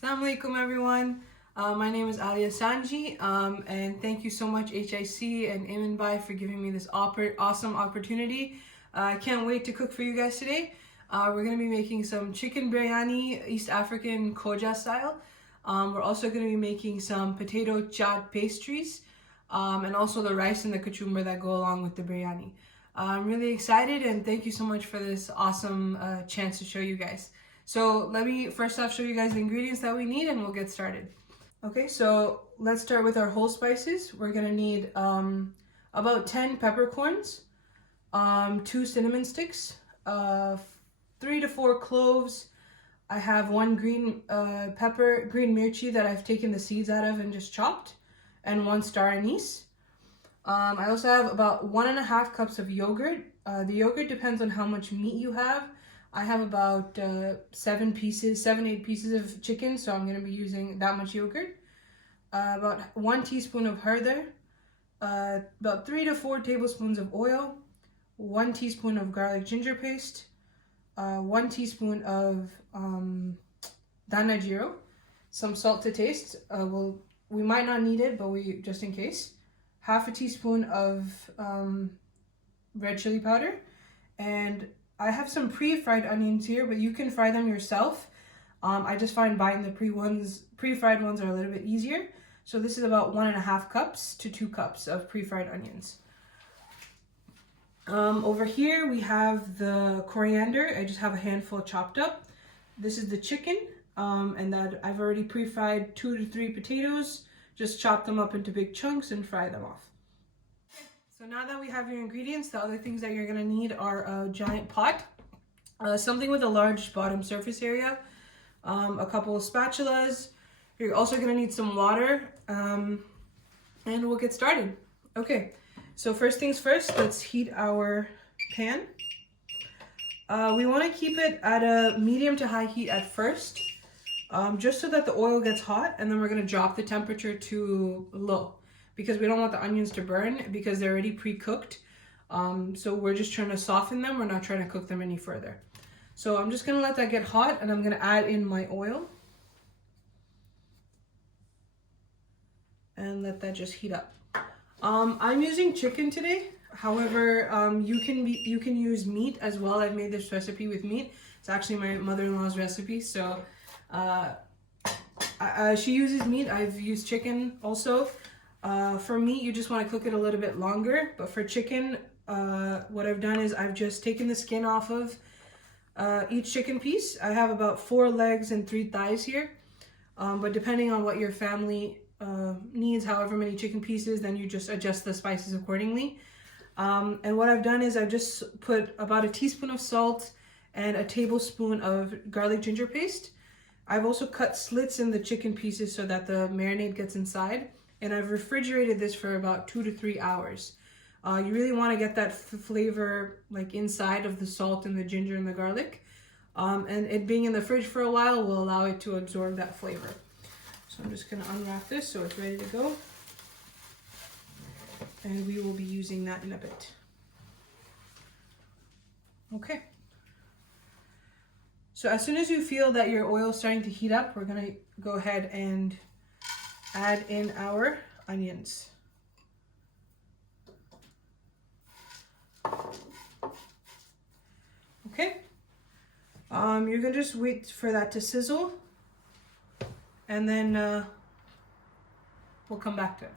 Assalamu alaikum everyone. My name is Alia Sanji, and thank you so much HIC and Iman for giving me this awesome opportunity. I can't wait to cook for you guys today. We're going to be making some chicken biryani, East African Khoja style. We're also going to be making some potato chaat pastries, and also the rice and the kachumber that go along with the biryani. I'm really excited and thank you so much for this awesome chance to show you guys. So let me first off show you guys the ingredients that we need and we'll get started. Okay, so let's start with our whole spices. We're gonna need about 10 peppercorns, 2 cinnamon sticks, 3 to 4 cloves. I have 1 green green mirchi that I've taken the seeds out of and just chopped, and 1 star anise. I also have about 1.5 cups of yogurt. The yogurt depends on how much meat you have. I have about 7, 8 pieces of chicken, so I'm going to be using that much yogurt. About 1 teaspoon of Hardar, about 3 to 4 tablespoons of oil, 1 teaspoon of garlic ginger paste, 1 teaspoon of dana jiro, some salt to taste. We might not need it, but just in case. Half a teaspoon of red chili powder, and I have some pre-fried onions here, but you can fry them yourself. I just find buying the pre-fried ones are a little bit easier. So this is about 1.5 cups to 2 cups of pre-fried onions. Over here we have the coriander. I just have a handful chopped up. This is the chicken, and that I've already pre-fried 2 to 3 potatoes. Just chop them up into big chunks and fry them off. So now that we have your ingredients, the other things that you're gonna need are a giant pot, something with a large bottom surface area, a couple of spatulas. You're also gonna need some water, and we'll get started. Okay, so first things first, let's heat our pan. We wanna keep it at a medium to high heat at first, just so that the oil gets hot, and then we're gonna drop the temperature to low, because we don't want the onions to burn because they're already pre-cooked. So we're just trying to soften them. We're not trying to cook them any further. So I'm just gonna let that get hot, and I'm gonna add in my oil and let that just heat up. I'm using chicken today. However, you can use meat as well. I've made this recipe with meat. It's actually my mother-in-law's recipe. So she uses meat. I've used chicken also. For meat, you just want to cook it a little bit longer, but for chicken, what I've done is I've just taken the skin off of each chicken piece. I have about 4 legs and 3 thighs here, but depending on what your family needs, however many chicken pieces, then you just adjust the spices accordingly. And what I've done is I've just put about a teaspoon of salt and a tablespoon of garlic ginger paste. I've also cut slits in the chicken pieces so that the marinade gets inside. And I've refrigerated this for about 2 to 3 hours. You really want to get that flavor like inside of the salt and the ginger and the garlic. And it being in the fridge for a while will allow it to absorb that flavor. So I'm just going to unwrap this so it's ready to go. And we will be using that in a bit. Okay. So as soon as you feel that your oil is starting to heat up, we're going to go ahead and add in our onions. Okay. You're gonna just wait for that to sizzle, and then we'll come back to it.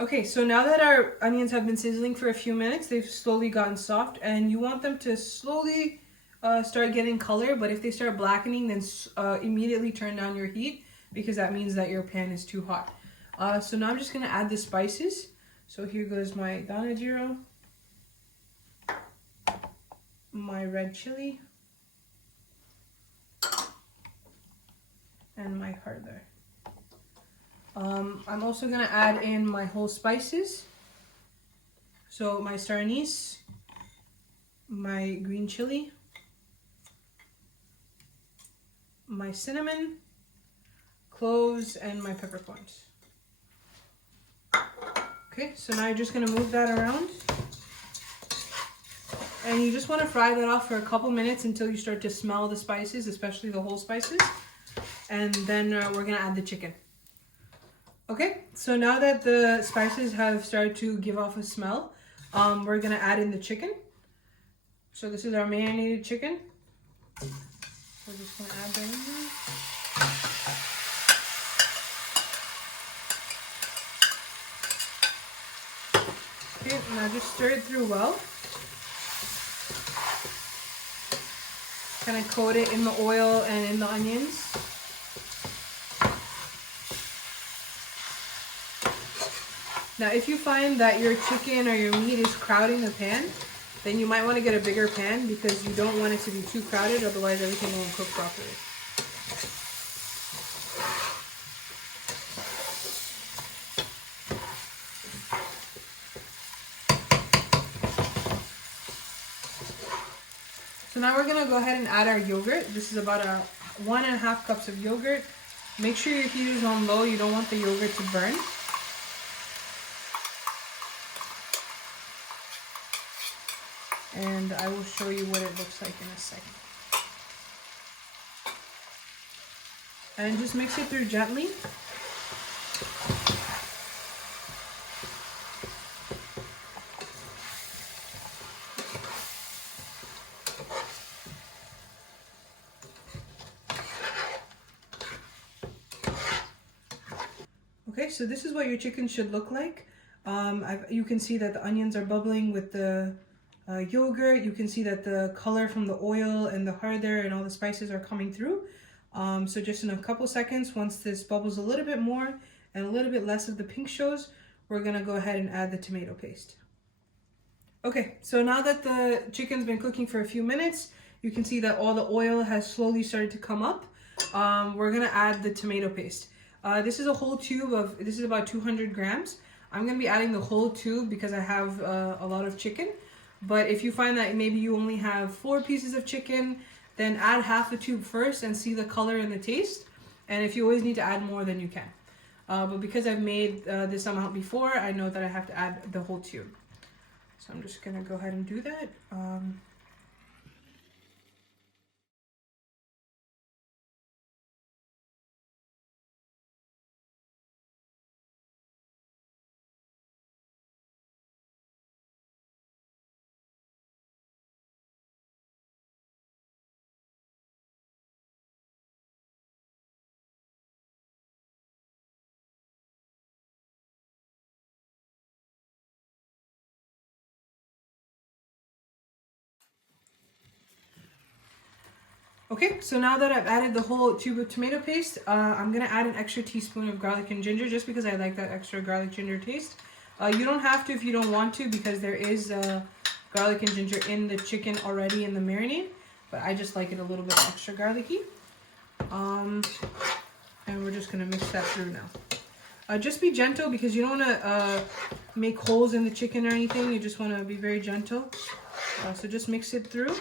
Okay, so now that our onions have been sizzling for a few minutes, they've slowly gotten soft, and you want them to slowly start getting color, but if they start blackening, then immediately turn down your heat, because that means that your pan is too hot. So now I'm just gonna add the spices. So here goes my dana jiro, my red chili, and my Hardar. I'm also gonna add in my whole spices. So my star anise, my green chili, my cinnamon, cloves, and my peppercorns. Okay, so now you're just gonna move that around. And you just wanna fry that off for a couple minutes until you start to smell the spices, especially the whole spices. and then we're gonna add the chicken. Okay, so now that the spices have started to give off a smell, we're gonna add in the chicken. So this is our marinated chicken. We're just gonna add that in there. Okay, now just stir it through well. Kind of coat it in the oil and in the onions. Now if you find that your chicken or your meat is crowding the pan, then you might want to get a bigger pan because you don't want it to be too crowded, otherwise everything won't cook properly. So now we're gonna go ahead and add our yogurt. This is about 1.5 cups of yogurt. Make sure your heat is on low. You don't want the yogurt to burn. And I will show you what it looks like in a second. And just mix it through gently. Okay, so this is what your chicken should look like. You can see that the onions are bubbling with the yogurt. You can see that the color from the oil and the Hardar and all the spices are coming through. So just in a couple seconds, once this bubbles a little bit more and a little bit less of the pink shows, we're gonna go ahead and add the tomato paste. Okay, so now that the chicken's been cooking for a few minutes, you can see that all the oil has slowly started to come up. We're gonna add the tomato paste. This is a whole tube of, this is about 200 grams. I'm gonna be adding the whole tube because I have a lot of chicken. But if you find that maybe you only have 4 pieces of chicken, then add half a tube first and see the color and the taste. And if you always need to add more, then you can. But because I've made this amount before, I know that I have to add the whole tube. So I'm just gonna go ahead and do that. Okay, so now that I've added the whole tube of tomato paste, I'm gonna add an extra teaspoon of garlic and ginger just because I like that extra garlic ginger taste. You don't have to if you don't want to because there is garlic and ginger in the chicken already in the marinade, but I just like it a little bit extra garlicky. And we're just gonna mix that through now. Just be gentle because you don't wanna make holes in the chicken or anything. You just wanna be very gentle. So just mix it through.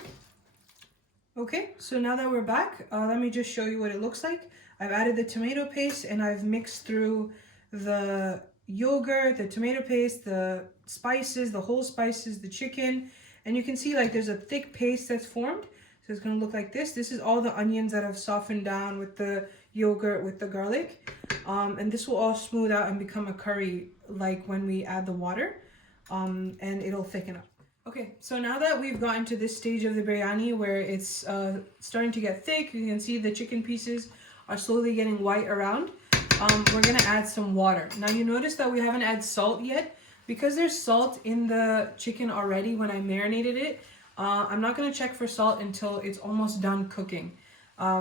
Okay, so now that we're back, let me just show you what it looks like. I've added the tomato paste and I've mixed through the yogurt, the tomato paste, the spices, the whole spices, the chicken. And you can see like there's a thick paste that's formed. So it's gonna look like this. This is all the onions that have softened down with the yogurt, with the garlic. And this will all smooth out and become a curry like when we add the water. And it'll thicken up. Okay, so now that we've gotten to this stage of the biryani where it's starting to get thick, you can see the chicken pieces are slowly getting white around. We're gonna add some water. Now you notice that we haven't added salt yet. Because there's salt in the chicken already when I marinated it, I'm not gonna check for salt until it's almost done cooking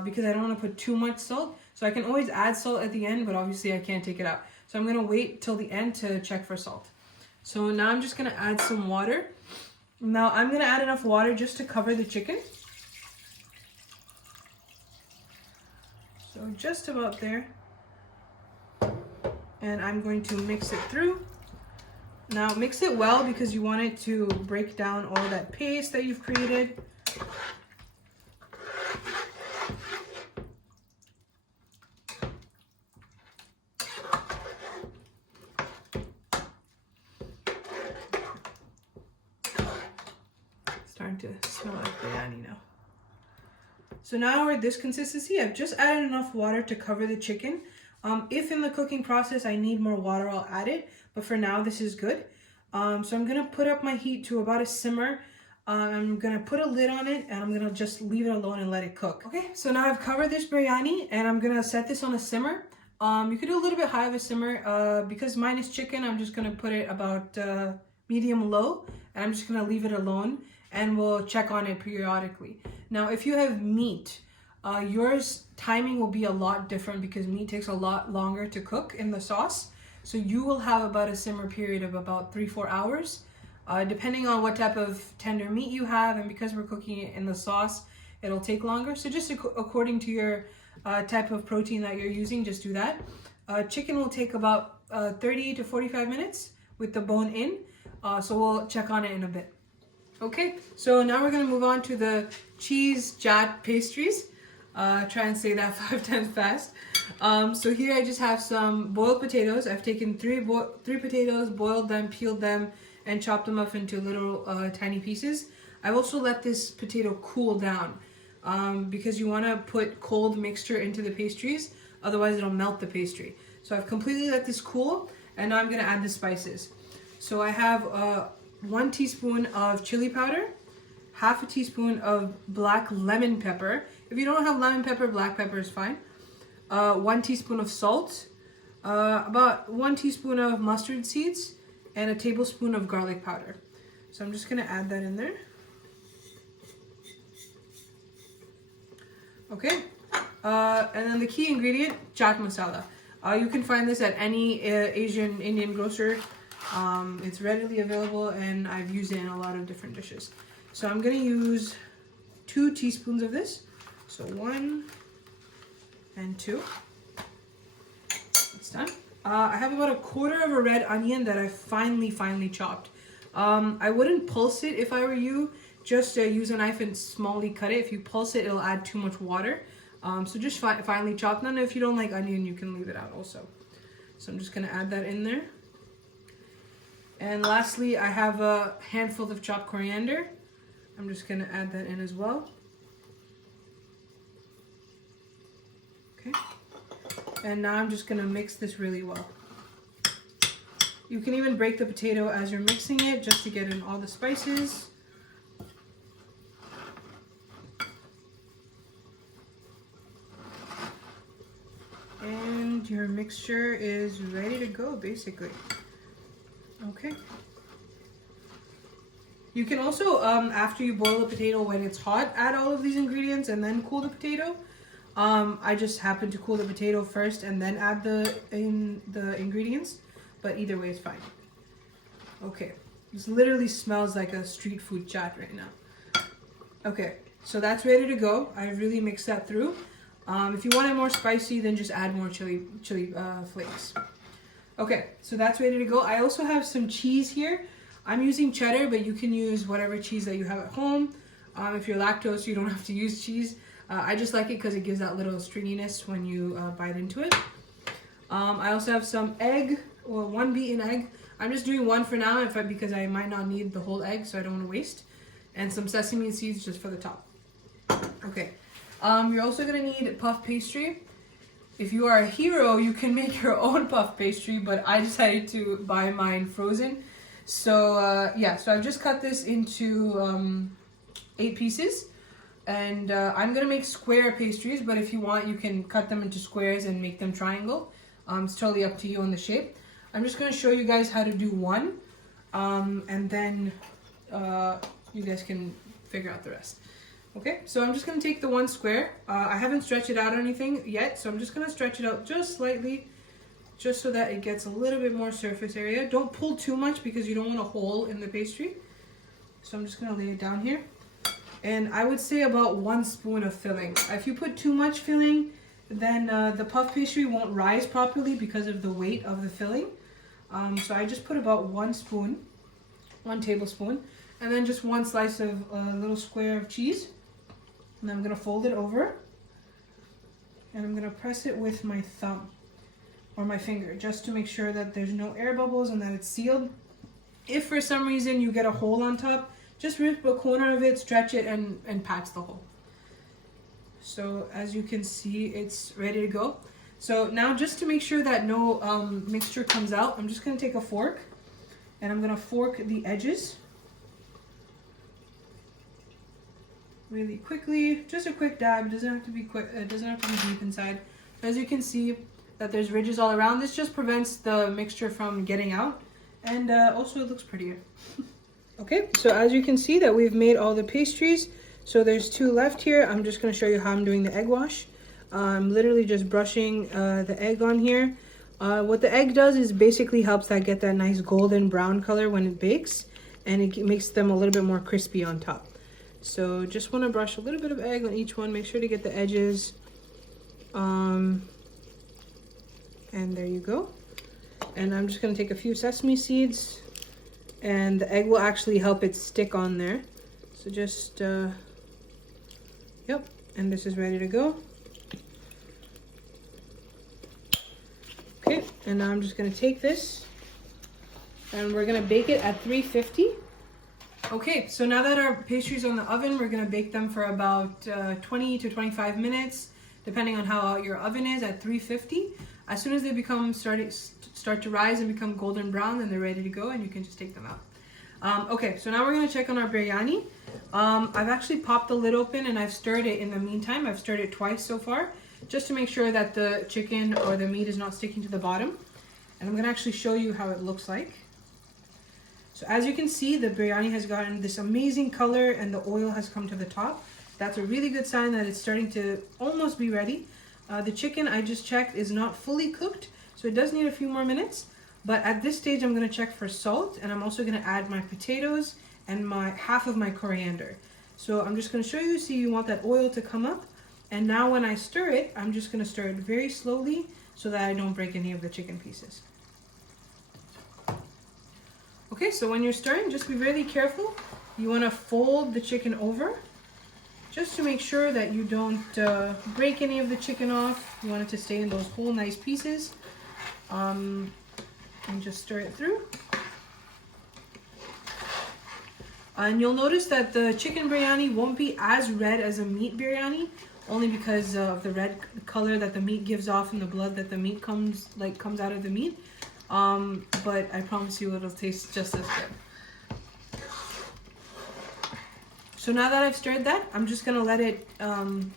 because I don't wanna put too much salt. So I can always add salt at the end, but obviously I can't take it out. So I'm gonna wait till the end to check for salt. So now I'm just gonna add some water. Now I'm gonna add enough water just to cover the chicken. So just about there. And I'm going to mix it through. Now mix it well because you want it to break down all that paste that you've created. Starting to smell like biryani now. So now we're at this consistency. I've just added enough water to cover the chicken. If in the cooking process I need more water, I'll add it. But for now, this is good. So I'm going to put up my heat to about a simmer. I'm going to put a lid on it and I'm going to just leave it alone and let it cook. Okay, so now I've covered this biryani and I'm going to set this on a simmer. You could do a little bit high of a simmer. Because mine is chicken, I'm just going to put it about medium low. And I'm just going to leave it alone and we'll check on it periodically. Now, if you have meat, yours timing will be a lot different because meat takes a lot longer to cook in the sauce. So you will have about a simmer period of about 3-4 hours. Depending on what type of tender meat you have, and because we're cooking it in the sauce, it'll take longer. So just according to your type of protein that you're using, just do that. Chicken will take about 30 to 45 minutes with the bone in. So we'll check on it in a bit. Okay, so now we're going to move on to the cheese jat pastries. Try and say that 5 times fast. So here I just have some boiled potatoes. I've taken three potatoes, boiled them, peeled them, and chopped them up into little tiny pieces. I've also let this potato cool down because you want to put cold mixture into the pastries, otherwise it'll melt the pastry. So I've completely let this cool, and now I'm going to add the spices. So I have 1 teaspoon of chili powder, half a teaspoon of black lemon pepper. If you don't have lemon pepper, black pepper is fine. 1 teaspoon of salt, about 1 teaspoon of mustard seeds, and a tablespoon of garlic powder. So I'm just going to add that in there. Okay. And then the key ingredient, chaat masala. You can find this at any Asian Indian grocer. It's readily available and I've used it in a lot of different dishes. So I'm going to use 2 teaspoons of this. So 1 and 2. It's done. I have about 1/4 of a red onion that I finely chopped. I wouldn't pulse it if I were you. Just use a knife and smallly cut it. If you pulse it, it'll add too much water. So just finely chopped. Now, if you don't like onion, you can leave it out also. So I'm just going to add that in there. And lastly, I have a handful of chopped coriander. I'm just going to add that in as well. Okay. And now I'm just going to mix this really well. You can even break the potato as you're mixing it just to get in all the spices. And your mixture is ready to go, basically. Okay. You can also, after you boil the potato when it's hot, add all of these ingredients and then cool the potato. I just happen to cool the potato first and then add the ingredients, but either way is fine. Okay, this literally smells like a street food chat right now. Okay, so that's ready to go. I really mixed that through. If you want it more spicy, then just add more chili flakes. Okay, so that's ready to go. I also have some cheese here. I'm using cheddar, but you can use whatever cheese that you have at home. If you're lactose, you don't have to use cheese. I just like it because it gives that little stringiness when you bite into it. I also have some egg, or 1 beaten egg. I'm just doing 1 for now because I might not need the whole egg, so I don't want to waste. And some sesame seeds just for the top. Okay. You're also going to need puff pastry. If you are a hero, you can make your own puff pastry, but I decided to buy mine frozen. So yeah, so I've just cut this into 8 pieces. And I'm going to make square pastries, but if you want, you can cut them into squares and make them triangle. It's totally up to you on the shape. I'm just going to show you guys how to do one, and then you guys can figure out the rest. Okay, so I'm just going to take the 1 square. I haven't stretched it out or anything yet, so I'm just going to stretch it out just slightly, just so that it gets a little bit more surface area. Don't pull too much because you don't want a hole in the pastry. So I'm just going to lay it down here. And I would say about 1 spoon of filling. If you put too much filling, then the puff pastry won't rise properly because of the weight of the filling. So I just put about 1 spoon, 1 tablespoon, and then just 1 slice of a little square of cheese. And I'm going to fold it over, and I'm going to press it with my thumb or my finger just to make sure that there's no air bubbles and that it's sealed. If for some reason you get a hole on top, just rip a corner of it, stretch it, and patch the hole. So as you can see, it's ready to go. So now just to make sure that no mixture comes out, I'm just gonna take a fork and I'm gonna fork the edges really quickly. Just a quick dab, it doesn't have to be quick, it doesn't have to be deep inside. As you can see that there's ridges all around. This just prevents the mixture from getting out, and also it looks prettier. Okay, so as you can see that we've made all the pastries. So there's 2 left here. I'm just gonna show you how I'm doing the egg wash. I'm literally just brushing the egg on here. What the egg does is basically helps that get that nice golden brown color when it bakes, and it makes them a little bit more crispy on top. So just want to brush a little bit of egg on each one. Make sure to get the edges. And there you go. And I'm just going to take a few sesame seeds, and the egg will actually help it stick on there. So just, yep, and this is ready to go. Okay, and now I'm just going to take this, and we're going to bake it at 350. Okay, so now that our pastry's on the oven, we're going to bake them for about 20 to 25 minutes, depending on how hot your oven is, at 350. As soon as they start to rise and become golden brown, then they're ready to go, and you can just take them out. Okay, so now we're going to check on our biryani. I've actually popped the lid open and I've stirred it in the meantime. I've stirred it twice so far, just to make sure that the chicken or the meat is not sticking to the bottom. And I'm going to actually show you how it looks like. So as you can see, the biryani has gotten this amazing color and the oil has come to the top. That's a really good sign that it's starting to almost be ready. The chicken, I just checked, is not fully cooked, so it does need a few more minutes. But at this stage, I'm going to check for salt, and I'm also going to add my potatoes and half of my coriander. So I'm just going to show you, so you want that oil to come up. And now when I stir it, I'm just going to stir it very slowly so that I don't break any of the chicken pieces. Okay, so when you're stirring, just be really careful. You want to fold the chicken over, just to make sure that you don't break any of the chicken off. You want it to stay in those whole nice pieces. And just stir it through. And you'll notice that the chicken biryani won't be as red as a meat biryani, only because of the red color that the meat gives off and the blood that the meat comes out of the meat. But I promise you it'll taste just as good. So now that I've stirred that, I'm just gonna let it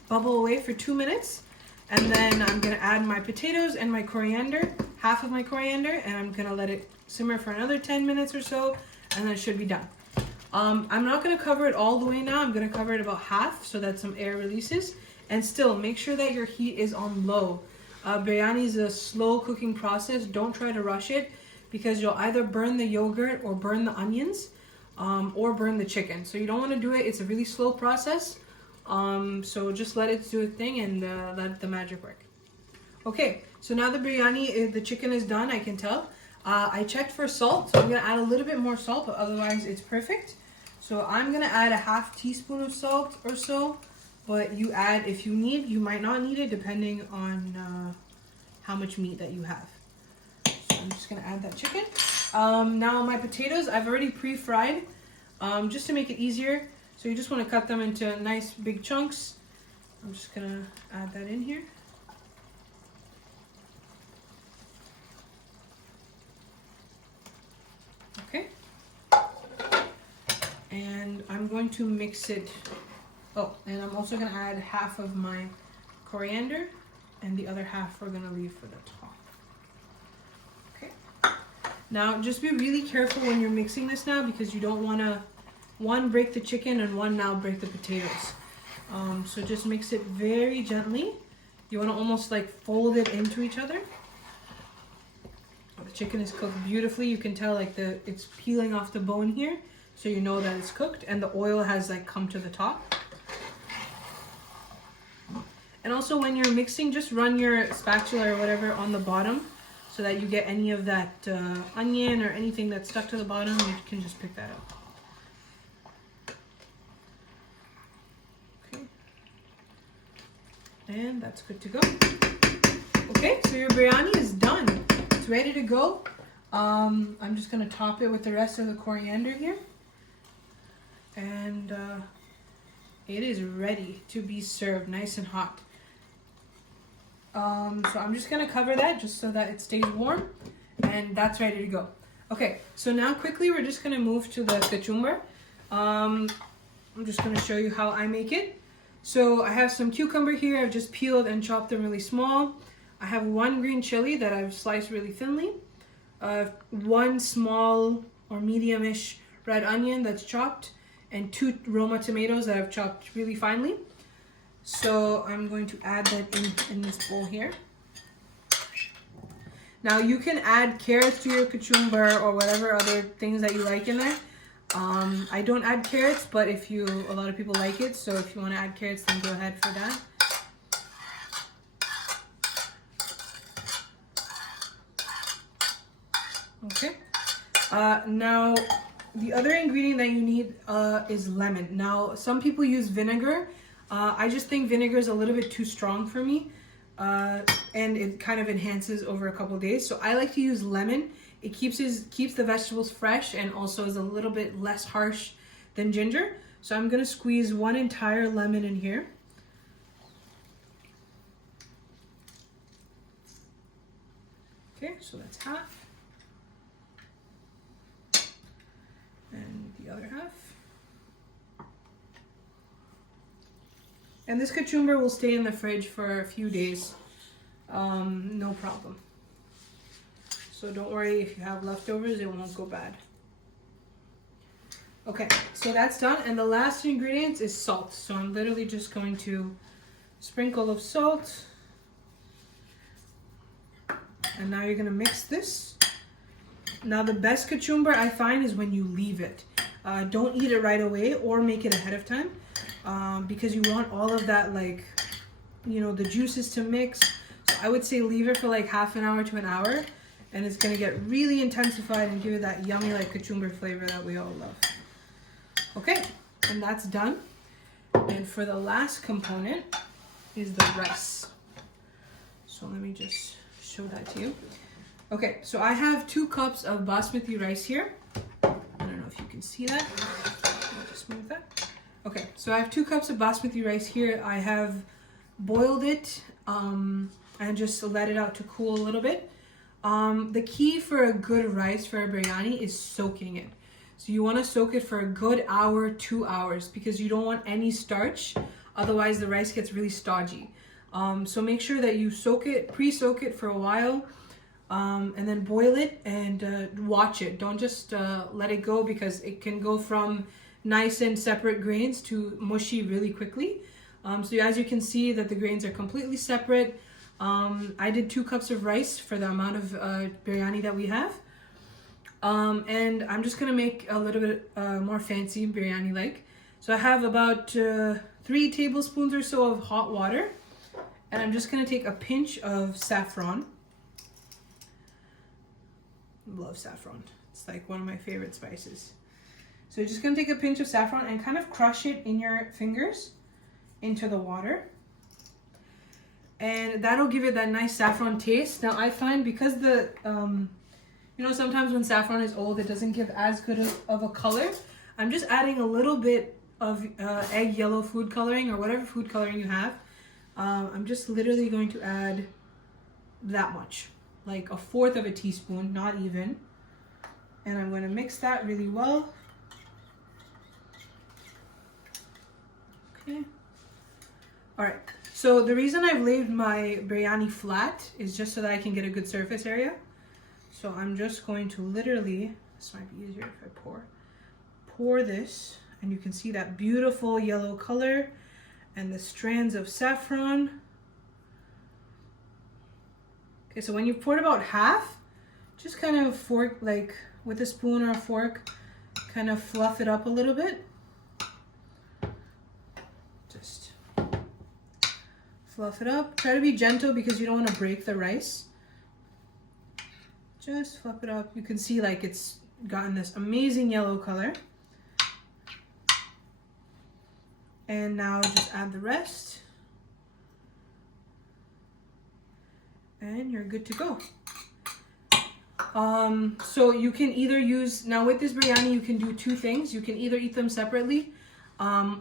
bubble away for 2 minutes, and then I'm gonna add my potatoes and my coriander, half of my coriander, and I'm gonna let it simmer for another 10 minutes or so, and then it should be done. I'm not gonna cover it all the way now. I'm gonna cover it about half so that some air releases, and still make sure that your heat is on low. Biryani is a slow cooking process. Don't try to rush it, because you'll either burn the yogurt or burn the onions. Or burn the chicken. So you don't want to do it. It's a really slow process. So just let it do its thing and let the magic work. Okay, so now the biryani, the chicken is done, I can tell. I checked for salt, so I'm going to add a little bit more salt, but otherwise it's perfect. So I'm going to add a half teaspoon of salt or so, but you add if you need. You might not need it depending on how much meat that you have. So I'm just going to add that chicken. Now my potatoes, I've already pre-fried, just to make it easier. So you just want to cut them into nice big chunks. I'm just going to add that in here. Okay. And I'm going to mix it. Oh, and I'm also going to add half of my coriander, and the other half we're going to leave for the top. Now, just be really careful when you're mixing this now, because you don't want to, one, break the chicken, and one, now break the potatoes. So just mix it very gently. You want to almost like fold it into each other. The chicken is cooked beautifully. You can tell like it's peeling off the bone here, so you know that it's cooked, and the oil has like come to the top. And also when you're mixing, just run your spatula or whatever on the bottom, so that you get any of that onion or anything that's stuck to the bottom. You can just pick that up. Okay. And that's good to go. Okay, so your biryani is done. It's ready to go. I'm just going to top it with the rest of the coriander here. And it is ready to be served, nice and hot. So I'm just gonna cover that just so that it stays warm, and that's ready to go. Okay, so now quickly we're just gonna move to the kachumber. I'm just gonna show you how I make it. So I have some cucumber here. I've just peeled and chopped them really small. I have 1 green chili that I've sliced really thinly. 1 small or medium-ish red onion that's chopped, and 2 Roma tomatoes that I've chopped really finely. So I'm going to add that in this bowl here. Now you can add carrots to your kachumber or whatever other things that you like in there. I don't add carrots, but a lot of people like it, so if you want to add carrots, then go ahead for that. Okay. Now the other ingredient that you need is lemon. Now some people use vinegar. I just think vinegar is a little bit too strong for me, and it kind of enhances over a couple of days. So I like to use lemon. It keeps the vegetables fresh and also is a little bit less harsh than ginger. So I'm gonna squeeze 1 entire lemon in here. Okay, so that's half. And the other half. And this kachumber will stay in the fridge for a few days, no problem. So don't worry, if you have leftovers, it won't go bad. Okay, so that's done. And the last ingredient is salt. So I'm literally just going to sprinkle of salt. And now you're gonna mix this. Now the best kachumber I find is when you leave it. Don't eat it right away or make it ahead of time. Because you want all of that, like, the juices to mix. So I would say leave it for like half an hour to an hour, and it's gonna get really intensified and give it that yummy like kachumber flavor that we all love. Okay, and that's done. And for the last component is the rice. So let me just show that to you. Okay, so I have 2 cups of basmati rice here. I don't know if you can see that. I'll just move that. Okay, so I have 2 cups of basmati rice here. I have boiled it and just let it out to cool a little bit. The key for a good rice for a biryani is soaking it. So you want to soak it for a good hour, 2 hours, because you don't want any starch. Otherwise, the rice gets really stodgy. So make sure that you pre-soak it for a while, and then boil it and watch it. Don't just let it go, because it can go from nice and separate grains to mushy really quickly. So as you can see that the grains are completely separate. I did 2 cups of rice for the amount of biryani that we have. And I'm just gonna make a little bit more fancy biryani like. So I have about 3 tablespoons or so of hot water, and I'm just gonna take a pinch of saffron. Love saffron. It's like one of my favorite spices. So you're just gonna take a pinch of saffron and kind of crush it in your fingers into the water. And that'll give it that nice saffron taste. Now I find because sometimes when saffron is old, it doesn't give as good of a color. I'm just adding a little bit of egg yellow food coloring or whatever food coloring you have. I'm just literally going to add that much, like 1/4 of a teaspoon, not even. And I'm going to mix that really well. Okay. All right. So the reason I've laid my biryani flat is just so that I can get a good surface area. So I'm just going to literally, this might be easier if I pour this, and you can see that beautiful yellow color and the strands of saffron. Okay, so when you poured about half, just kind of fork, like with a spoon or a fork, kind of fluff it up a little bit. Just fluff it up. Try to be gentle because you don't want to break the rice. Just fluff it up. You can see like it's gotten this amazing yellow color. And now just add the rest. And you're good to go. So you can either use, now with this biryani, you can do 2 things. You can either eat them separately,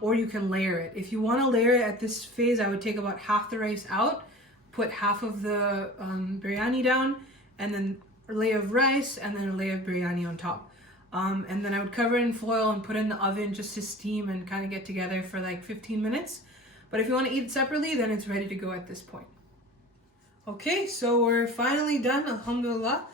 or you can layer it. If you want to layer it at this phase, I would take about half the rice out, put half of the biryani down, and then a layer of rice, and then a layer of biryani on top. And then I would cover it in foil and put it in the oven just to steam and kind of get together for like 15 minutes. But if you want to eat it separately, then it's ready to go at this point. Okay, so we're finally done, alhamdulillah.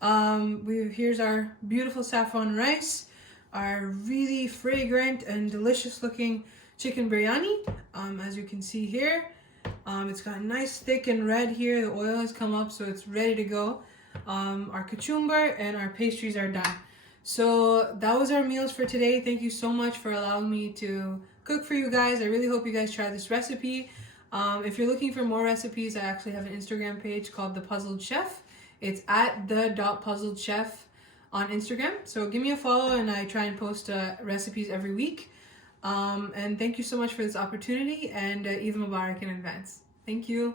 Here's our beautiful saffron rice, our really fragrant and delicious looking chicken biryani. As you can see here, it's got nice thick and red here. The oil has come up, so it's ready to go. Our kachumber and our pastries are done. So that was our meals for today. Thank you so much for allowing me to cook for you guys. I really hope you guys try this recipe. If you're looking for more recipes, I actually have an Instagram page called The Puzzled Chef. It's at the.puzzledchef on Instagram. So give me a follow, and I try and post recipes every week. And thank you so much for this opportunity, and Eid Mubarak in advance. Thank you.